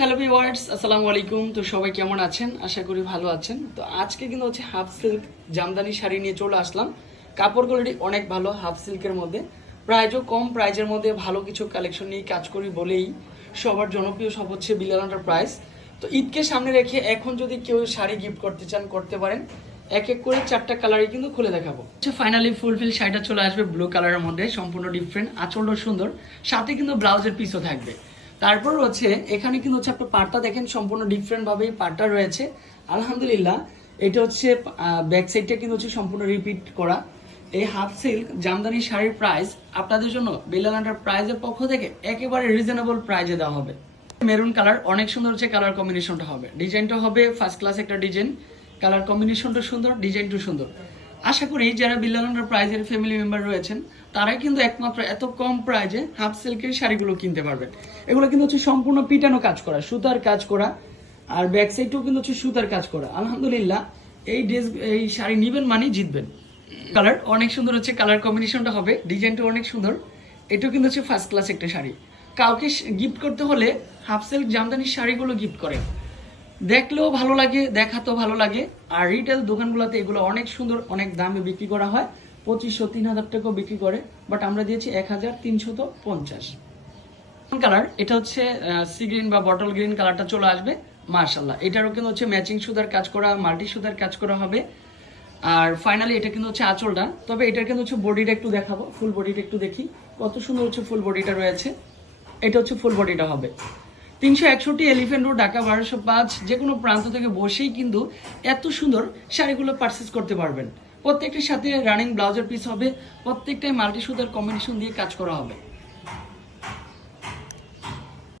Hello viewers আসসালামু আলাইকুম তো সবাই কেমন আছেন? আশা করি ভালো আছেন। তো আজকে কিন্তু হচ্ছে হাফ সিল্ক জামদানি শাড়ি নিয়ে চলে আসলাম। কাপড় কোয়ালিটি অনেক ভালো হাফ সিল্কের মধ্যে। প্রাইজও কম, প্রাইজের মধ্যে ভালো কিছু কালেকশন নিয়ে কাজ করি বলেই সবার জনপ্রিয় সব হচ্ছে বিলাল প্রাইস তো ঈদকে সামনে রেখে এখন যদি কেউ শাড়ি গিফট করতে চান, করতে পারেন। এক এক করে চারটা কালারই কিন্তু খুলে দেখাবো। ফাইনালি ফুলফিল শাড়িটা চলে আসবে ব্লু কালারের মধ্যে, সম্পূর্ণ ডিফারেন্ট আঁচলটা সুন্দর। সাথে কিন্তু ব্লাউজের পিসও থাকবে। তারপর হচ্ছে, এখানে কিন্তু হচ্ছে আপনার পাটটা দেখেন, সম্পূর্ণ ডিফারেন্ট ভাবেই পাটটা রয়েছে। আলহামদুলিল্লাহ, এটা হচ্ছে ব্যাক সাইডটা কিন্তু হচ্ছে সম্পূর্ণ রিপিট করা। এই হাফ সিল্ক জামদানি শাড়ির প্রাইস আপনাদের জন্য বেলানাটার প্রাইজের পক্ষ থেকে একেবারে রিজনেবল প্রাইজে দেওয়া হবে। মেরুন কালার অনেক সুন্দর হচ্ছে কালার কম্বিনেশনটা হবে। ডিজাইনটা হবে ফার্স্ট ক্লাস একটা ডিজাইন কালার কম্বিনেশনটা সুন্দর ডিজাইনটা সুন্দর। আশা করি যারা বিল্লালান্ডার প্রাইজের ফ্যামিলি মেম্বার রয়েছেন, তারাই কিন্তু একমাত্র এত কম প্রাইজে হাফ সিল্কের শাড়িগুলো কিনতে পারবেন। এগুলো কিন্তু হচ্ছে সম্পূর্ণ পিটানো কাজ করা, সুতার কাজ করা, আর ব্যাক সাইডটাও কিন্তু হচ্ছে সুতার কাজ করা। আলহামদুলিল্লাহ, এই ড্রেস এই শাড়ি নিবেন মানেই জিতবেন। কালার অনেক সুন্দর হচ্ছে কালার কম্বিনেশনটা হবে ডিজাইনটা অনেক সুন্দর। এটাও কিন্তু হচ্ছে ফার্স্ট ক্লাস একটা শাড়ি। কাউকে গিফট করতে হলে হাফ সিল্ক জামদানির শাড়িগুলো গিফট করে দেখলেও ভালো লাগে, দেখাতেও ভালো লাগে। আর রিটেল দোকানগুলোতে এগুলো অনেক সুন্দর, অনেক দামে বিক্রি করা হয়। পঁচিশশো, তিন হাজার টাকাও বিক্রি করে বাট আমরা দিয়েছি এক হাজার তিনশত পঞ্চাশ। কালার এটা হচ্ছে সি গ্রিন বা বটল গ্রিন কালারটা চলে আসবে মার্শাল্লাহ এটারও কিন্তু হচ্ছে ম্যাচিং সুতার কাজ করা মাল্টি সুতার কাজ করা হবে। আর ফাইনালি এটা কিন্তু হচ্ছে আঁচলটা, তবে এটার কিন্তু হচ্ছে বডিটা একটু দেখাবো ফুল বডিটা একটু দেখি। কত সুন্দর হচ্ছে ফুল বডিটা রয়েছে। এটা হচ্ছে ফুল বডিটা হবে। তিনশো একষট্টি এলিফেন্ট রোড ঢাকা বারোশো পাঁচ যে কোনো প্রান্ত থেকে বসেই কিন্তু এত সুন্দর শাড়িগুলো পারচেস করতে পারবেন। প্রত্যেকটির সাথে রানিং ব্লাউজের পিস হবে, প্রত্যেকটাই মাল্টি সুতার কম্বিনেশন দিয়ে কাজ করা হবে।